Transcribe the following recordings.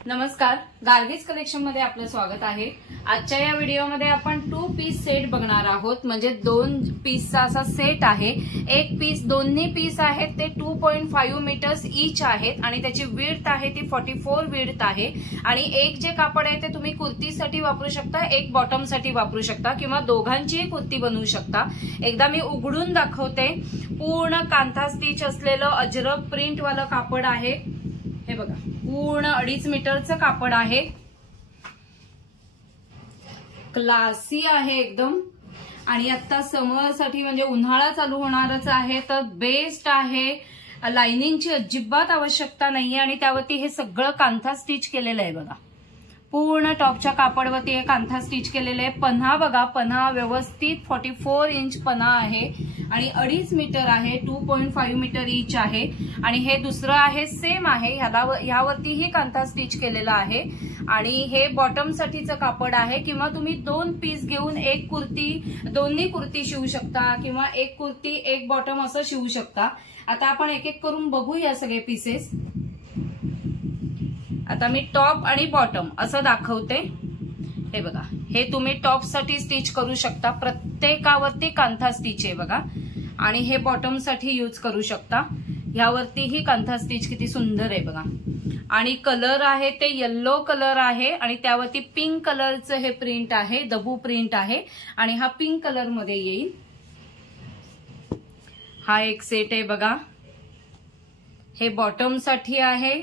नमस्कार, गार्गीज कलेक्शन मध्ये आपलं स्वागत आहे। आजच्या या व्हिडिओमध्ये आपण 2 पीस सेट बघणार आहोत। म्हणजे 2 पीसचा असा सेट आहे। एक पीस, दोन्ही पीस आहेत ते 2.5 मीटर्स ईच आहेत आणि त्याची विड्थ आहे ती 44 विड्थ आहे। आणि एक जे कापड आहे ते तुम्ही कुर्तीसाठी वापरू शकता, एक बॉटम साठी वापरू शकता किंवा दोघांचीही कुर्ती बनवू शकता। एकदा मी उघडून दाखवते। पूर्ण कांथा स्टिच असलेलं अजरक प्रिंट वाला कापड आहे। हे बघा, पूर्ण 2.5 मीटरचं कापड आहे। क्लासी आहे एकदम। आणि आता समर साठी म्हणजे उन्हाळा चालू होणारच आहे तर बेस्ट आहे। लाइनिंगची अजिबात आवश्यकता नाहीये आणि त्यावरती हे सगळं कांथा स्टिच केलेलं आहे बघा। पूर्ण टॉपच्या कापडवरती हे कांथा स्टिच केलेले आहे। पन्हा बघा, पन्हा व्यवस्थित 44 इंच पन्हा आहे आणि 2.5 मीटर आहे, 2.5 मीटर ईच आहे। आणि हे दुसरं आहे, सेम आहे, ह्यावरतीही कांथा स्टिच केलेला आहे। आणि हे बॉटम साठीचं कापड आहे किंवा तुम्ही 2 पीस घेऊन एक कुर्ती, दोन्ही कुर्ती शिवू शकता किंवा एक कुर्ती एक बॉटम असं शिवू शकता। आता आपण एक एक करून बघूया सगळे पीसेस। आता मी टॉप आणि बॉटम असं दाखवते। हे बघा, हे तुम्ही टॉप साठी स्टिच करू शकता। प्रत्येकावरती कांथा स्टिच आहे बघा। आणि हे बॉटम साठी यूज करू शकता। ह्यावरतीही कांथा स्टिच किती सुंदर आहे बघा। आणि कलर आहे ते येलो कलर आहे आणि त्यावरती पिंक कलरचं हे प्रिंट आहे, दबू प्रिंट आहे आणि हा पिंक कलर मध्ये येईल। हा एक सेट आहे बघा। हे बॉटम साठी आहे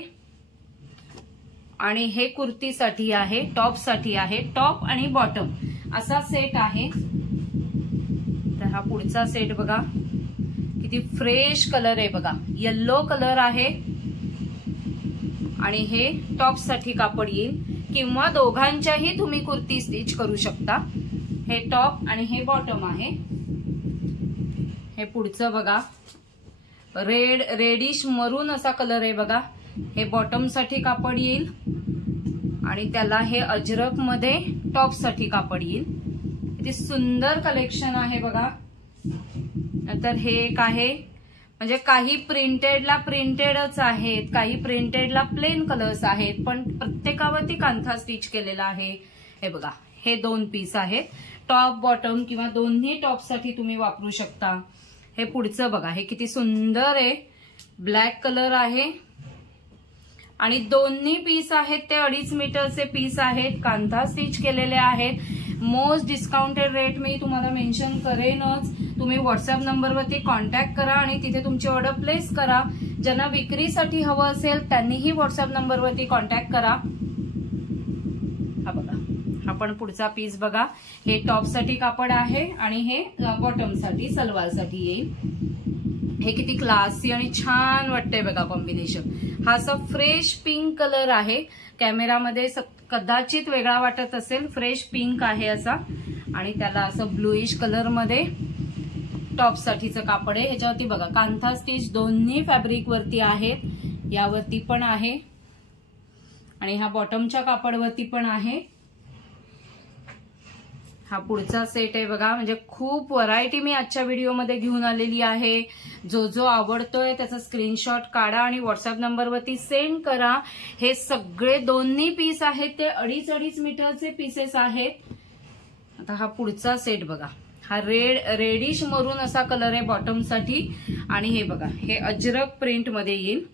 आणि हे कुर्तीसाठी आहे, टॉप साठी आहे। टॉप आणि बॉटम असा सेट आहे। तर हा पुढचा सेट बघा, किती फ्रेश कलर आहे बघा, येलो कलर आहे। आणि हे टॉप साठी कापड येईल किंवा दोघांच्याही तुम्ही कुर्ती स्टिच करू शकता। हे टॉप आणि हे बॉटम आहे। हे पुढचं बघा, रेडिश मरून असा कलर आहे बघा। हे बॉटम साठी कापड येईल आणि त्याला हे अजरक मध्ये टॉप साठी कापड येईल। किती सुंदर कलेक्शन आहे बघा। नंतर हे एक आहे, म्हणजे काही प्रिंटेडला प्रिंटेडच आहेत, काही प्रिंटेडला प्लेन कलर्स आहेत, पण प्रत्येकावरती कांथा स्टिच केलेला आहे। हे बघा, हे 2 पीस आहेत। टॉप बॉटम किंवा दोन्ही टॉप साठी तुम्ही वापरू शकता। हे पुढचं बघा, हे किती सुंदर आहे, ब्लॅक कलर आहे आणि दोन्ही पीस आहेत ते 2.5 मीटरचे पीस आहेत, कांथा स्टिच केलेले आहेत। मोस्ट डिस्काउंटेड रेट मी तुम्हाला मेन्शन करेनच। तुम्ही व्हॉट्सअप नंबरवरती कॉन्टॅक्ट करा आणि तिथे तुमची ऑर्डर प्लेस करा। ज्यांना विक्रीसाठी हवं असेल त्यांनीही व्हॉट्सअप नंबरवरती कॉन्टॅक्ट करा। हा बघा, हा पण पुढचा पीस बघा। हे टॉप साठी कापड आहे आणि हे बॉटम साठी, सलवार साठी येईल। हे किती क्लासी आणि छान वाटतंय बघा कॉम्बिनेशन। हा असा फ्रेश पिंक कलर आहे, कॅमेरामध्ये कदाचित वेगळा वाटत असेल, फ्रेश पिंक आहे असा। आणि त्याला असं ब्लूइश कलर मध्ये टॉप साठीचं कापड आहे। ह्याच्यावरती बघा कांथा स्टिच दोन्ही फॅब्रिक वरती आहेत, यावरती पण आहे आणि हा बॉटमच्या कापडवरती पण आहे। हा पुढचा सेट आहे बघा। म्हणजे खूप व्हरायटी मी आजच्या व्हिडिओमध्ये घेऊन आलेली आहे। जो जो आवडतोय त्याचा स्क्रीनशॉट काढा आणि व्हॉट्सअप नंबरवरती सेंड करा। हे सगळे दोन्ही पीस आहेत ते 2.5 मीटरचे पीसेस आहेत। आता हा पुढचा सेट बघा, हा रेडिश मरून असा कलर आहे बॉटम साठी आणि हे बघा, हे अजरक प्रिंट मध्ये येईल।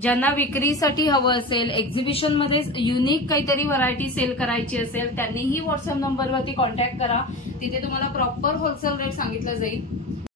ज्यांना विक्रीसाठी हवं असेल, एक्झिबिशन मध्ये युनिक काहीतरी व्हरायटी सेल करायची असेल, त्यांनीही व्हॉट्सअप नंबरवरती कॉन्टॅक्ट करा। तिथे तुम्हाला प्रॉपर होलसेल रेट सांगितलं जाईल।